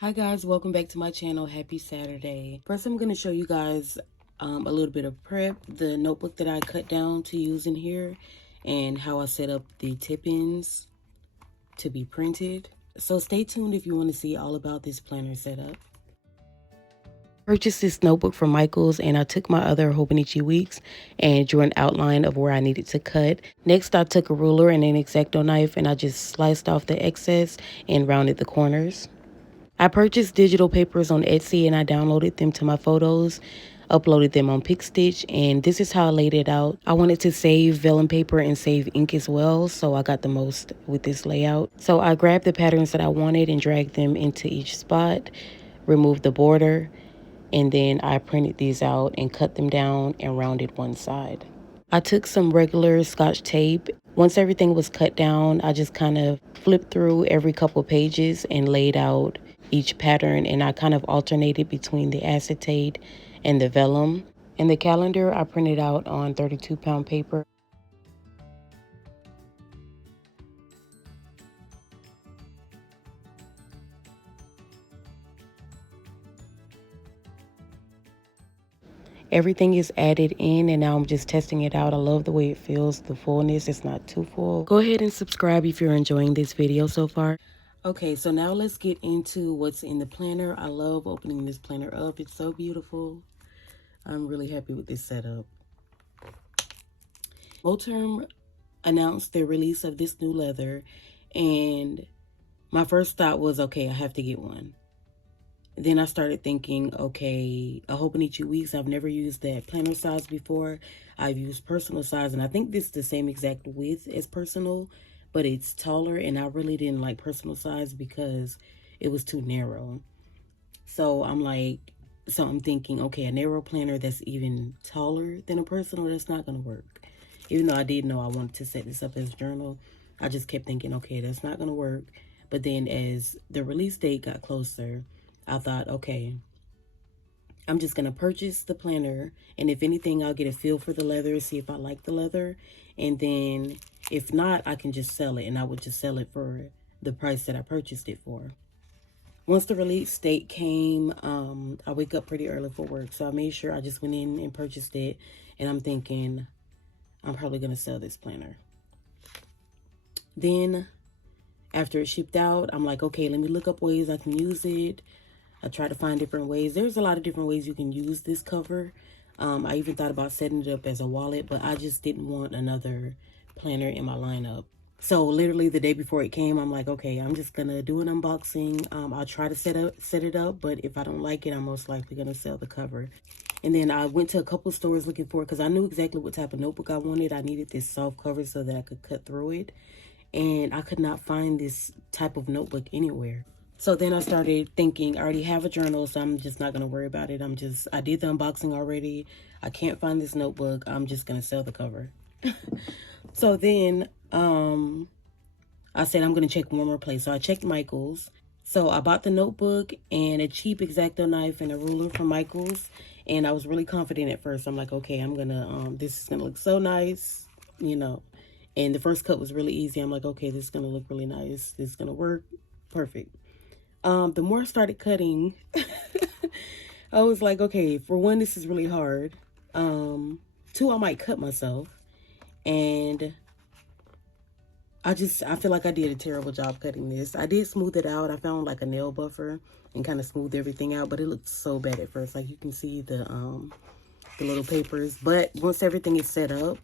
Hi guys, welcome back to my channel. Happy Saturday. First I'm going to show you guys a little bit of prep, the notebook that I cut down to use in here, and how I set up the tip-ins to be printed. So stay tuned if you want to see all about this planner setup. Purchased this notebook from Michaels, and I took my other Hobonichi weeks and drew an outline of where I needed to cut. Next I took a ruler and an X-Acto knife and I just sliced off the excess and rounded the corners. I purchased digital papers on Etsy and I downloaded them to my photos, uploaded them on PicStitch, and this is how I laid it out. I wanted to save vellum paper and save ink as well, so I got the most with this layout. So I grabbed the patterns that I wanted and dragged them into each spot, removed the border, and then I printed these out and cut them down and rounded one side. I took some regular Scotch tape. Once everything was cut down, I just kind of flipped through every couple pages and laid out each pattern, and I kind of alternated between the acetate and the vellum. And the calendar I printed out on 32-pound paper. Everything is added in and now I'm just testing it out. I love the way it feels, the fullness, it's not too full. Go ahead and subscribe if you're enjoying this video so far. Okay, so now let's get into what's in the planner. I love opening this planner up. It's so beautiful. I'm really happy with this setup. Moterm announced the release of this new leather, and my first thought was, okay, I have to get one. Then I started thinking, okay, a Hobonichi weeks. I've never used that planner size before. I've used personal size, and I think this is the same exact width as personal, but it's taller, and I really didn't like personal size because it was too narrow. So I'm thinking, okay, a narrow planner that's even taller than a personal, that's not going to work. Even though I did know I wanted to set this up as a journal, I just kept thinking, okay, that's not going to work. But then as the release date got closer, I thought, okay, I'm just going to purchase the planner. And if anything, I'll get a feel for the leather, see if I like the leather. And then if not, I can just sell it. And I would just sell it for the price that I purchased it for. Once the release date came, I wake up pretty early for work. So I made sure I just went in and purchased it. And I'm thinking, I'm probably going to sell this planner. Then after it shipped out, I'm like, okay, let me look up ways I can use it. I try to find different ways. There's a lot of different ways you can use this cover. I even thought about setting it up as a wallet, but I just didn't want another planner in my lineup. So literally the day before it came, I'm like, okay, I'm just gonna do an unboxing. I'll try to set it up, but if I don't like it, I'm most likely gonna sell the cover. And then I went to a couple stores looking for it because I knew exactly what type of notebook I wanted. I needed this soft cover so that I could cut through it. And I could not find this type of notebook anywhere. So then I started thinking, I already have a journal, so I'm just not going to worry about it. I did the unboxing already. I can't find this notebook. I'm just going to sell the cover. So then I said I'm going to check one more place. So I checked Michaels. So I bought the notebook and a cheap X-Acto knife and a ruler from Michaels. And I was really confident at first. I'm like, okay, I'm going to, this is going to look so nice, you know. And the first cut was really easy. I'm like, okay, this is going to look really nice. This is going to work. Perfect. The more I started cutting, I was like, okay, for one, this is really hard. Two, I might cut myself. And I feel like I did a terrible job cutting this. I did smooth it out. I found like a nail buffer and kind of smoothed everything out, but it looked so bad at first. Like you can see the little papers. But once everything is set up,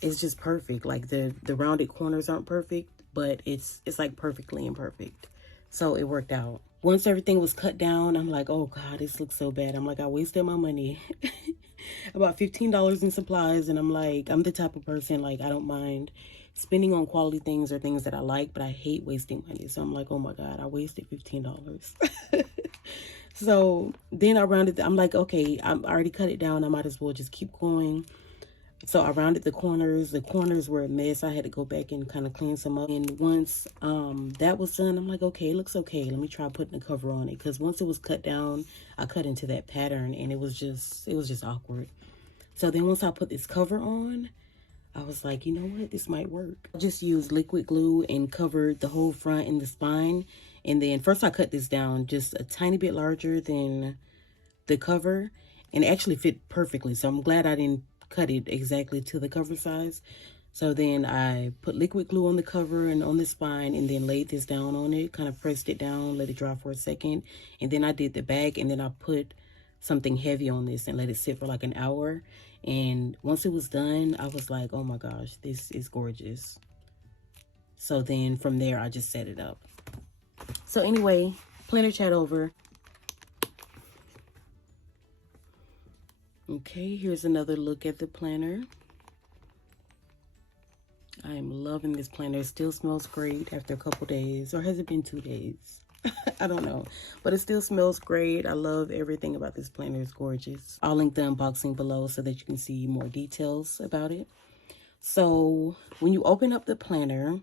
it's just perfect. Like the rounded corners aren't perfect, but it's like perfectly imperfect. So it worked out. Once everything was cut down, I'm like, oh God, this looks so bad. I'm like, I wasted my money. About $15 in supplies. And I'm like, I'm the type of person, like, I don't mind spending on quality things or things that I like, but I hate wasting money. So I'm like, oh my God, I wasted $15. So then I rounded, I'm like, okay, I already cut it down. I might as well just keep going. So I rounded the corners. The corners were a mess. I had to go back and kind of clean some up. And once that was done, I'm like, okay, it looks okay. Let me try putting the cover on it. Because once it was cut down, I cut into that pattern and it was just awkward. So then once I put this cover on, I was like, you know what? This might work. I just used liquid glue and covered the whole front and the spine. And then first I cut this down just a tiny bit larger than the cover, and it actually fit perfectly. So I'm glad I didn't cut it exactly to the cover size. So then I put liquid glue on the cover and on the spine, and then laid this down on it, kind of pressed it down, let it dry for a second. And then I did the back, and then I put something heavy on this and let it sit for like an hour. And once it was done, I was like, oh my gosh, this is gorgeous. So then from there, I just set it up. So anyway, planner chat over. Okay, here's another look at the planner. I am loving this planner. It still smells great after a couple days. Or has it been 2 days? I don't know. But it still smells great. I love everything about this planner. It's gorgeous. I'll link the unboxing below so that you can see more details about it. So when you open up the planner,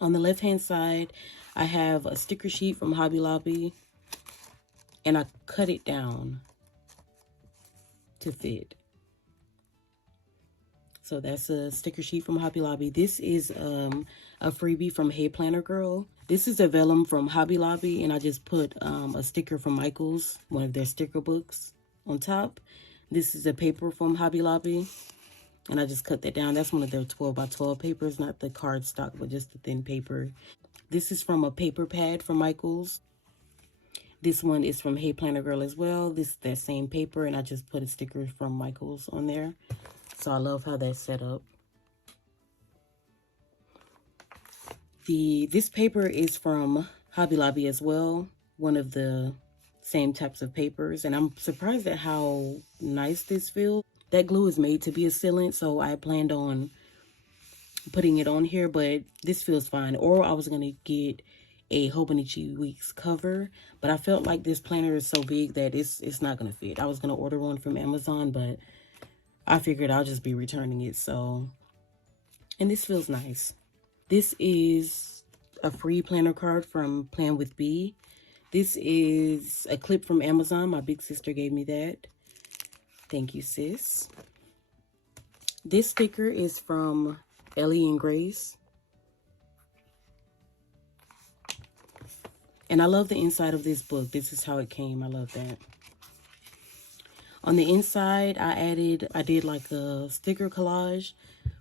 on the left-hand side, I have a sticker sheet from Hobby Lobby. And I cut it down to fit. So that's a sticker sheet from Hobby Lobby. This is a freebie from Hey Planner Girl. This is a vellum from Hobby Lobby, and I just put a sticker from Michaels, one of their sticker books, on top. This is a paper from Hobby Lobby, and I just cut that down. That's one of their 12 by 12 papers, not the cardstock, but just the thin paper. This is from a paper pad from Michaels. This one is from Hey Planner Girl as well. This is that same paper, and I just put a sticker from Michaels on there. So I love how that's set up. This paper is from Hobby Lobby as well, one of the same types of papers, and I'm surprised at how nice this feels. That glue is made to be a sealant, so I planned on putting it on here, but this feels fine. Or I was gonna get a Hobonichi Weeks cover, but I felt like this planner is so big that it's not gonna fit. I was gonna order one from Amazon, but I figured I'll just be returning it. So, and this feels nice. This is a free planner card from Plan with B. This is a clip from Amazon. My big sister gave me that. Thank you, sis. This sticker is from Ellie and Grace. And I love the inside of this book. This is how it came. I love that. On the inside, I did like a sticker collage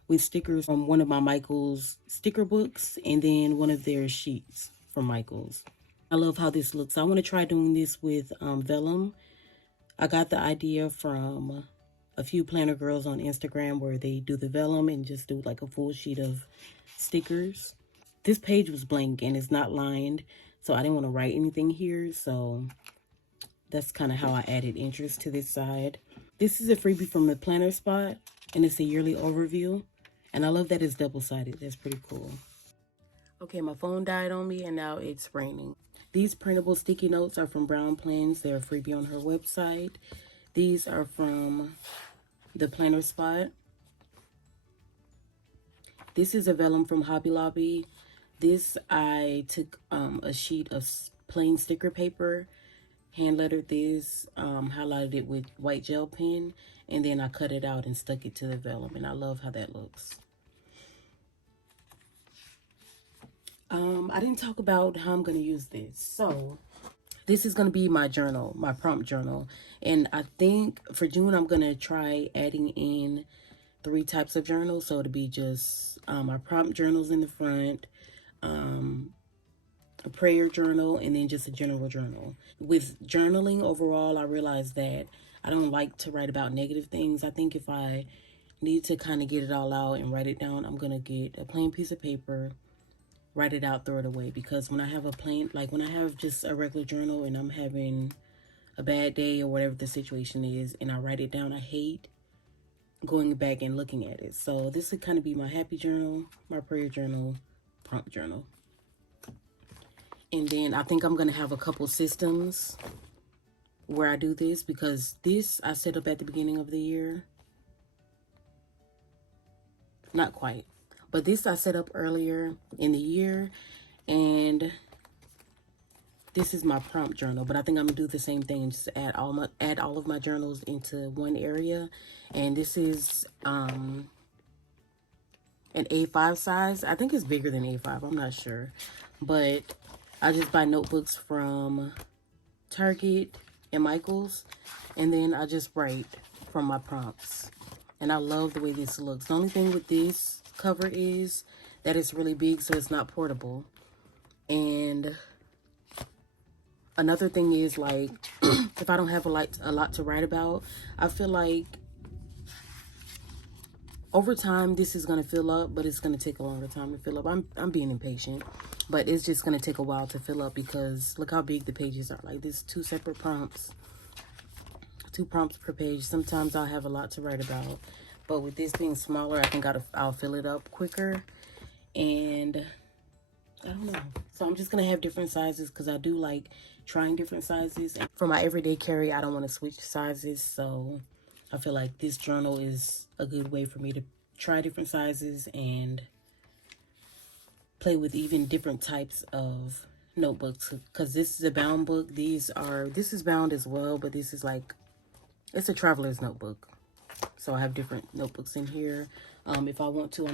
with stickers from one of my Michaels sticker books and then one of their sheets from Michaels. I love how this looks. I want to try doing this with vellum. I got the idea from a few planner girls on Instagram where they do the vellum and just do like a full sheet of stickers. This page was blank and it's not lined, so I didn't want to write anything here. So that's kind of how I added interest to this side. This is a freebie from the Planner Spot, and it's a yearly overview. And I love that it's double-sided. That's pretty cool. Okay, my phone died on me, and now it's raining. These printable sticky notes are from Brown Plans. They're a freebie on her website. These are from the Planner Spot. This is a vellum from Hobby Lobby. This, I took a sheet of plain sticker paper, hand lettered this, highlighted it with white gel pen, and then I cut it out and stuck it to the vellum, and I love how that looks. I didn't talk about how I'm going to use this. So this is going to be my journal, my prompt journal, and I think for June I'm going to try adding in 3 types of journals. So it'll be just my prompt journals in the front, a prayer journal, and then just a general journal. With journaling overall, I realized that I don't like to write about negative things. I think if I need to kind of get it all out and write it down, I'm going to get a plain piece of paper, write it out, throw it away. Because when I have a plain, like when I have just a regular journal and I'm having a bad day or whatever the situation is, and I write it down, I hate going back and looking at it. So this would kind of be my happy journal, my prayer journal, prompt journal. And then I think I'm going to have a couple systems where I do this, because this I set up at the beginning of the year. Not quite. But this I set up earlier in the year. And this is my prompt journal. But I think I'm going to do the same thing and just add all of my journals into one area. And this is an A5 size. I think it's bigger than A5. I'm not sure. But I just buy notebooks from Target and Michael's, and then I just write from my prompts. And I love the way this looks. The only thing with this cover is that it's really big, so it's not portable. And another thing is, like, if I don't have a lot to write about, I feel like over time this is going to fill up, but it's going to take a longer time to fill up. I'm being impatient, but it's just going to take a while to fill up because look how big the pages are. Like, this 2 separate prompts, 2 prompts per page. Sometimes I'll have a lot to write about, but with this being smaller, I think I'll fill it up quicker. And I don't know, so I'm just gonna have different sizes because I do like trying different sizes. And for my everyday carry, I don't want to switch sizes, so I feel like this journal is a good way for me to try different sizes and play with even different types of notebooks, because this is a bound book. This is bound as well, but this is like, it's a traveler's notebook. So I have different notebooks in here. If I want to,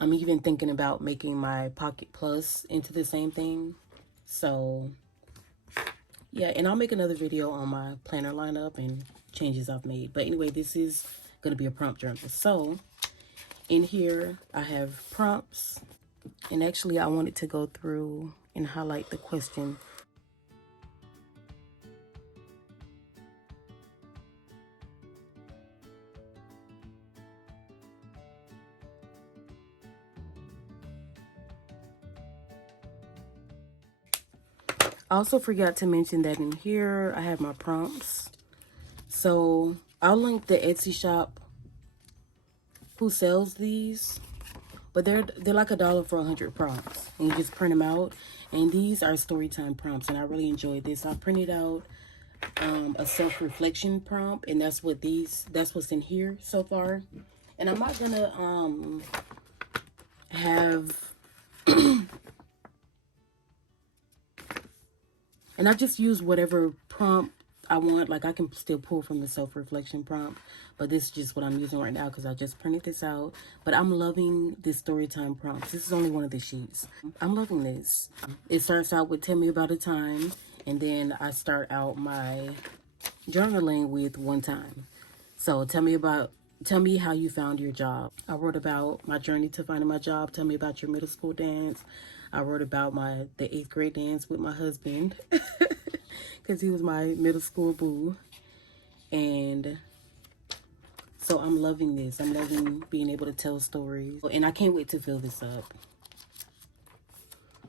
I'm even thinking about making my Pocket Plus into the same thing. So yeah, and I'll make another video on my planner lineup and changes I've made. But anyway, this is going to be a prompt journal. So in here, I have prompts. And actually, I wanted to go through and highlight the question. I also forgot to mention that in here, I have my prompts. So I'll link the Etsy shop who sells these, but they're like $1 for 100 prompts, and you just print them out. And these are storytime prompts, and I really enjoyed this. I printed out a self-reflection prompt, and that's what's in here so far. And I'm not gonna have and I just use whatever prompt I want. Like, I can still pull from the self-reflection prompt, but this is just what I'm using right now because I just printed this out. But I'm loving this storytime prompt. This is only one of the sheets. I'm loving this. It starts out with tell me about a time, and then I start out my journaling with one time. So tell me how you found your job. I wrote about my journey to finding my job. Tell me about your middle school dance. I wrote about the 8th grade dance with my husband because he was my middle school boo. And so I'm loving this. I'm loving being able to tell stories. And I can't wait to fill this up.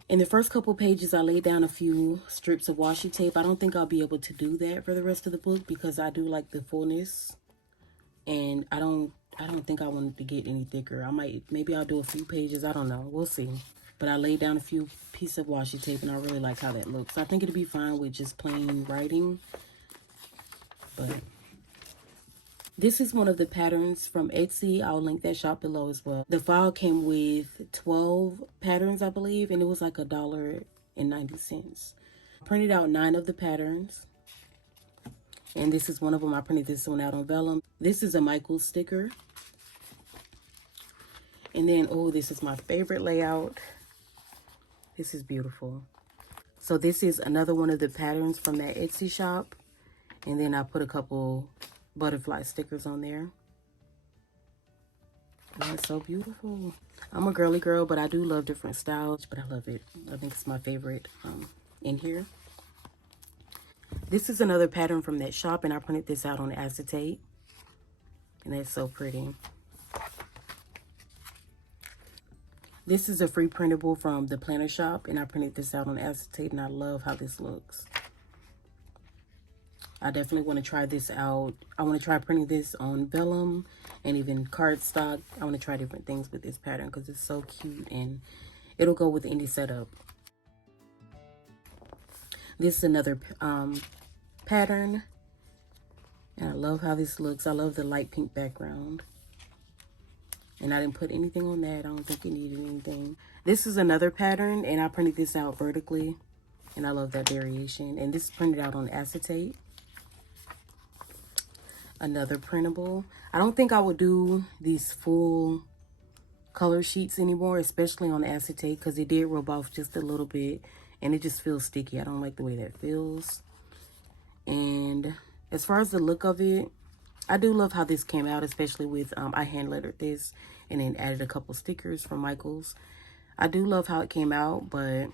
In the first couple pages, I laid down a few strips of washi tape. I don't think I'll be able to do that for the rest of the book because I do like the fullness. And I don't think I want it to get any thicker. Maybe I'll do a few pages. I don't know. We'll see. But I laid down a few pieces of washi tape, and I really like how that looks. I think it'll be fine with just plain writing. But this is one of the patterns from Etsy. I'll link that shop below as well. The file came with 12 patterns, I believe, and it was like $1.90. Printed out 9 of the patterns. And this is one of them. I printed this one out on vellum. This is a Michael's sticker. And then, oh, this is my favorite layout. This is beautiful. So this is another one of the patterns from that Etsy shop. And then I put a couple butterfly stickers on there. Oh, it's so beautiful. I'm a girly girl, but I do love different styles. But I love it. I think it's my favorite in here. This is another pattern from that shop, and I printed this out on acetate. And that's so pretty. This is a free printable from the planner shop, and I printed this out on acetate, and I love how this looks. I definitely want to try this out. I want to try printing this on vellum and even cardstock. I want to try different things with this pattern because it's so cute, and it'll go with any setup. This is another pattern, and I love how this looks. I love the light pink background. And I didn't put anything on that. I don't think it needed anything. This is another pattern, and I printed this out vertically. And I love that variation. And this is printed out on acetate. Another printable. I don't think I would do these full color sheets anymore, especially on the acetate, because it did rub off just a little bit and it just feels sticky. I don't like the way that feels. And as far as the look of it, I do love how this came out, especially with I hand lettered this and then added a couple stickers from Michaels. I do love how it came out, but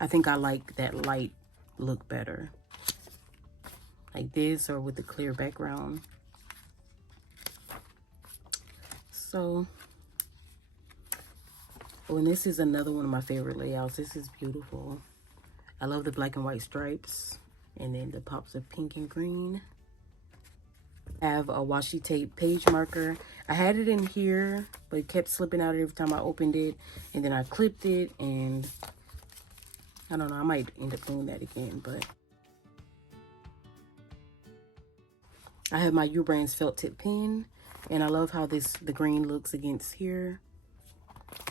I think I like that light look better, like this or with the clear background. So, oh, and this is another one of my favorite layouts. This is beautiful. I love the black and white stripes and then the pops of pink and green. I have a washi tape page marker. I had it in here, but it kept slipping out every time I opened it, and then I clipped it, and I don't know, I might end up doing that again. But I have my U-Brands felt tip pen, and I love how the green looks against here.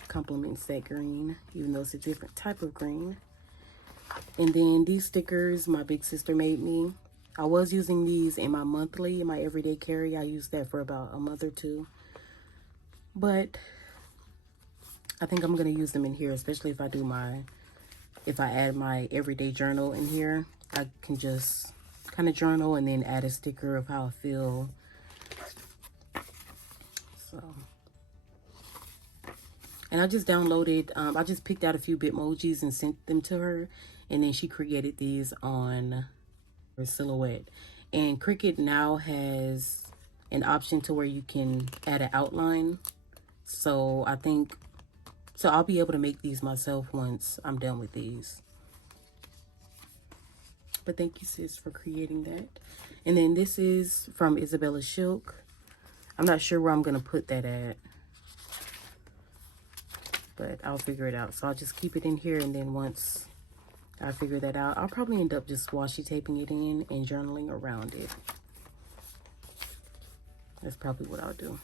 Complements that green, even though it's a different type of green. And then these stickers my big sister made me. I was using these in my monthly, in my everyday carry. I used that for about a month or two. But I think I'm going to use them in here, especially if I add my everyday journal in here. I can just kind of journal and then add a sticker of how I feel. So, and I just downloaded, I just picked out a few Bitmojis and sent them to her. And then she created these on her Silhouette. And Cricut now has an option to where you can add an outline. So I'll be able to make these myself once I'm done with these. But thank you, sis, for creating that. And then this is from Isabella Silk. I'm not sure where I'm going to put that at, but I'll figure it out. So I'll just keep it in here, and then once I figure that out, I'll probably end up just washi taping it in and journaling around it. That's probably what I'll do.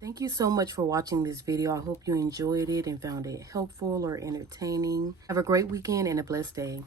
Thank you so much for watching this video. I hope you enjoyed it and found it helpful or entertaining. Have a great weekend and a blessed day.